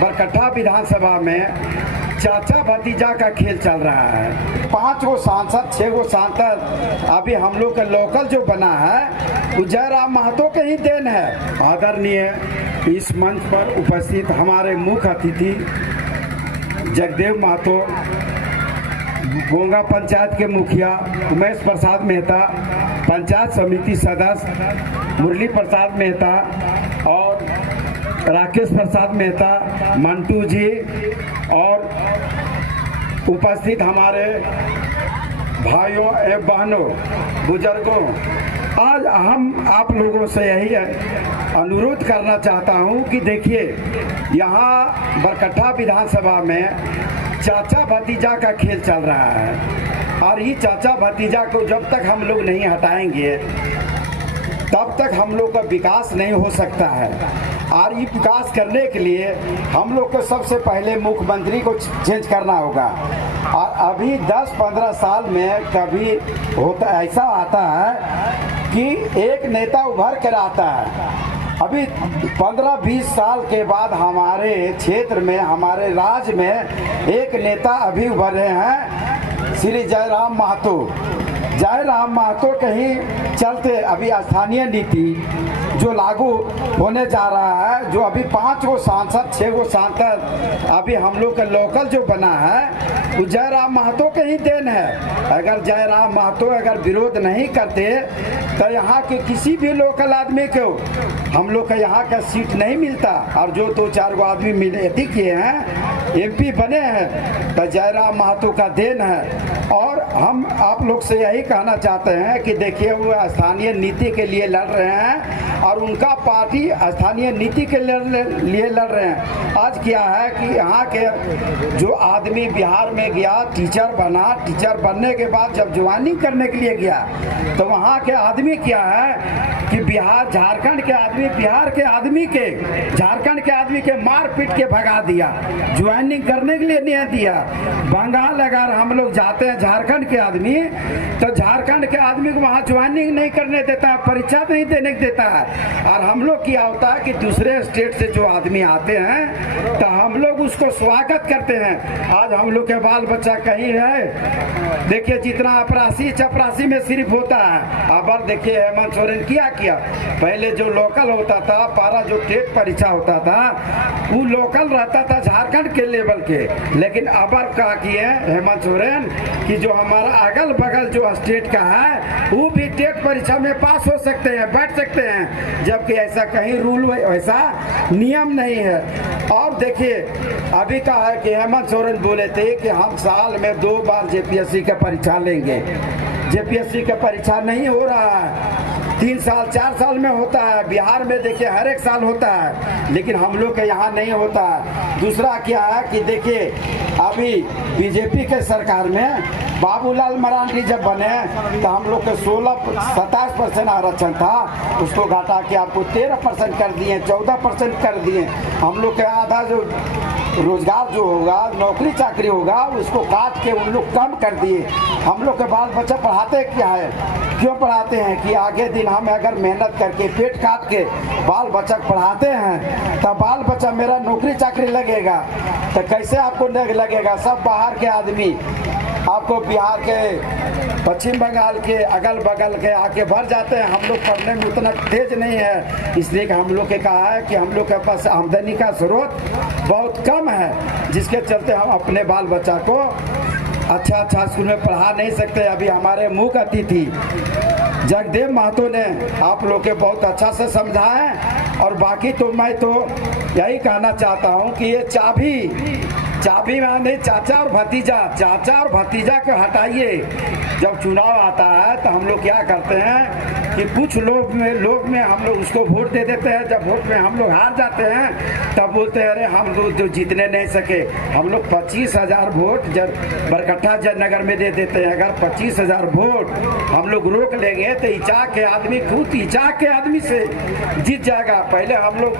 बरकट्ठा विधानसभा में चाचा भतीजा का खेल चल रहा है। 5 गो सांसद 6 गो सांसद अभी हम लोग का लोकल जो बना है वो जयराम महतो के ही देन है। आदरणीय इस मंच पर उपस्थित हमारे मुख्य अतिथि जगदेव महतो, गोंगा पंचायत के मुखिया उमेश प्रसाद मेहता, पंचायत समिति सदस्य मुरली प्रसाद मेहता और राकेश प्रसाद मेहता, मंटू जी और उपस्थित हमारे भाइयों एवं बहनों बुजुर्गों, आज हम आप लोगों से यही अनुरोध करना चाहता हूं कि देखिए यहाँ बरकट्ठा विधानसभा में चाचा भतीजा का खेल चल रहा है और ये चाचा भतीजा को जब तक हम लोग नहीं हटाएंगे तब तक हम लोग का विकास नहीं हो सकता है। और ये विकास करने के लिए हम लोग को सबसे पहले मुख्यमंत्री को चेंज करना होगा। और अभी 10-15 साल में कभी होता ऐसा आता है कि एक नेता उभर कर आता है। अभी 15-20 साल के बाद हमारे क्षेत्र में, हमारे राज्य में एक नेता अभी उभरे हैं, श्री जयराम महतो। जयराम महतो के ही चलते अभी स्थानीय नीति जो लागू होने जा रहा है, जो अभी 5 गो सांसद 6 गो सांसद अभी हम लोग का लोकल जो बना है वो जयराम महतो के ही देन है। अगर जयराम महतो अगर विरोध नहीं करते तो यहाँ के किसी भी लोकल आदमी को हम लोग का यहाँ का सीट नहीं मिलता। और जो 2-4 गो आदमी मिले किए हैं, एमपी बने हैं, तो जयराम महतो का देन है। और हम आप लोग से यही कहना चाहते हैं कि देखिए वो स्थानीय नीति के लिए लड़ रहे हैं और उनका पार्टी स्थानीय नीति के लिए लड़ रहे हैं। आज क्या है कि यहाँ के जो आदमी बिहार में गया, टीचर बना, टीचर बनने के बाद जब ज्वाइनिंग करने के लिए गया तो वहाँ के आदमी क्या है कि बिहार झारखंड के आदमी झारखंड के आदमी के मार पीट के भगा दिया, ज्वाइनिंग करने के लिए नहीं दिया। बंगाल अगर हम लोग जाते हैं झारखंड के आदमी तो झारखंड के आदमी को वहाँ ज्वाइनिंग नहीं करने देता, परीक्षा नहीं देने देता है। और हम लोग क्या होता है कि दूसरे स्टेट से जो आदमी आते हैं तो हम लोग उसको स्वागत करते हैं। आज हम लोग के बाल बच्चा कहीं है, देखिए जितना अपरासी चपरासी में सिर्फ होता है। अब देखिए हेमंत सोरेन किया पहले जो लोकल होता था, पारा जो टेट परीक्षा होता था वो लोकल रहता था झारखंड के लेवल के, लेकिन अब क्या किए हेमंत सोरेन कि जो हमारा अगल बगल जो स्टेट का है वो भी टेट परीक्षा में पास हो सकते हैं, बैठ सकते हैं, जबकि ऐसा कहीं रूल वैसा नियम नहीं है। और देखिए अभी कहा है कि हेमंत सोरेन बोले थे कि हम साल में 2 बार जेपीएससी का परीक्षा लेंगे। जेपीएससी का परीक्षा नहीं हो रहा है, 3 साल 4 साल में होता है। बिहार में देखिए हर एक साल होता है, लेकिन हम लोग के यहाँ नहीं होता है। दूसरा क्या है कि देखिए अभी बीजेपी के सरकार में बाबूलाल मरांडी जब बने तो हम लोग के 27% आरक्षण था, उसको घटा के आपको 13% कर दिए, 14% कर दिए। हम लोग के आधा जो रोजगार जो होगा, नौकरी चाकरी होगा, उसको काट के उन लोग कम कर दिए। हम लोग के बाल बच्चा पढ़ाते क्या है, क्यों पढ़ाते हैं कि आगे दिन हम अगर मेहनत करके पेट काट के बाल बच्चा पढ़ाते हैं तब बाल बच्चा मेरा नौकरी चाकरी लगेगा, तो कैसे आपको लगेगा। सब बाहर के आदमी आपको बिहार के, पश्चिम बंगाल के, अगल बगल के आके भर जाते हैं। हम लोग पढ़ने में उतना तेज नहीं है, इसलिए कि हम लोग के कहा है कि हम लोग के पास आमदनी का स्रोत बहुत कम है, जिसके चलते हम अपने बाल बच्चा को अच्छा स्कूल में पढ़ा नहीं सकते। अभी हमारे मुख्य अतिथि जगदेव महतो ने आप लोग के बहुत अच्छा से समझा है। और बाकी तो मैं तो यही कहना चाहता हूँ कि ये चाबी माने चाचा और भतीजा को हटाइए। जब चुनाव आता है तो हम लोग क्या करते हैं कि कुछ लोग में हम लोग उसको वोट दे देते हैं। जब वोट में हम लोग हार जाते हैं तब बोलते हैं अरे हम लोग तो जीतने नहीं सके। हम लोग 25,000 वोट जब बरकट्ठा जयनगर में दे देते हैं। अगर 25,000 वोट हम लोग रोक लेंगे तो इचा के आदमी खुद इचा के आदमी से जीत जाएगा। पहले हम लोग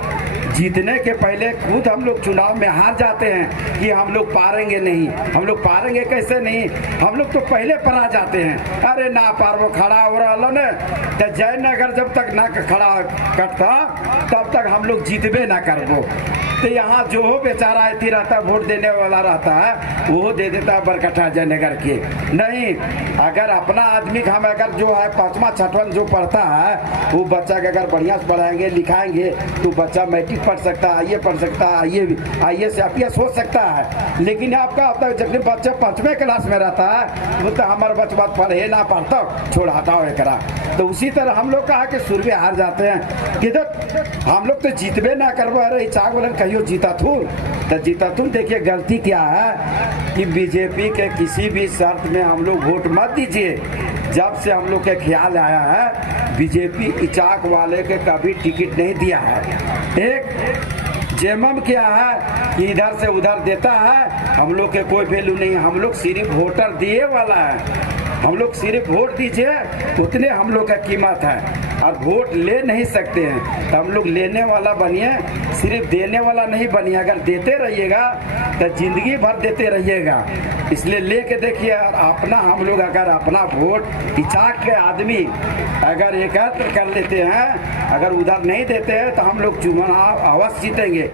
जीतने के पहले खुद हम लोग चुनाव में हार जाते हैं कि हम लोग पारेंगे नहीं। हम लोग पारेंगे कैसे नहीं, हम लोग तो पहले परा जाते हैं। अरे ना पारबो खड़ा हो रहा ने तो जयनगर जब तक ना खड़ा कटता तब तक हम लोग जीतबे ना करबो। तो यहाँ जो हो बेचारा इतनी रहता है, वोट देने वाला रहता है, वो दे देता है बरकट्ठा जयनगर के। नहीं, अगर अपना आदमी हम अगर जो है 5वां 6वां जो पढ़ता है वो बच्चा के अगर बढ़िया से पढ़ाएंगे लिखाएंगे तो बच्चा मैट्रिक पढ़ सकता है, आईए पढ़ सकता है, आईए से IPS हो सकता है। लेकिन आपका अब तक जब बच्चा 5वें क्लास में रहता है वो तो हमारे बच्चा पढ़े ना पढ़ता छोड़ हटाओ एकरा। तो उसी तरह हम लोग कहा कि सुरवे हार जाते हैं कि हम लोग तो जीतबे ना करबो। अरे चाक बोलन कहियो जीता थू तो जीता थू। देखिए गलती क्या है कि बीजेपी के किसी भी शर्त में हम लोग वोट मत दीजिए। जब से हम लोग के ख्याल आया है बीजेपी इचाक वाले के कभी टिकट नहीं दिया है। एक जेमम क्या है कि इधर से उधर देता है, हम लोग के कोई वैल्यू नहीं। हम लोग सिर्फ वोटर दिए वाला है, हम लोग सिर्फ वोट दीजिए उतने हम लोग का कीमत है। और वोट ले नहीं सकते हैं तो हम लोग लेने वाला बनिए, सिर्फ देने वाला नहीं बनिए। अगर देते रहिएगा तो जिंदगी भर देते रहिएगा। इसलिए लेके देखिए अपना हम लोग अगर अपना वोट इचाक के आदमी अगर एकत्र कर लेते हैं, अगर उधर नहीं देते हैं तो हम लोग चुनाव अवश्य जीतेंगे।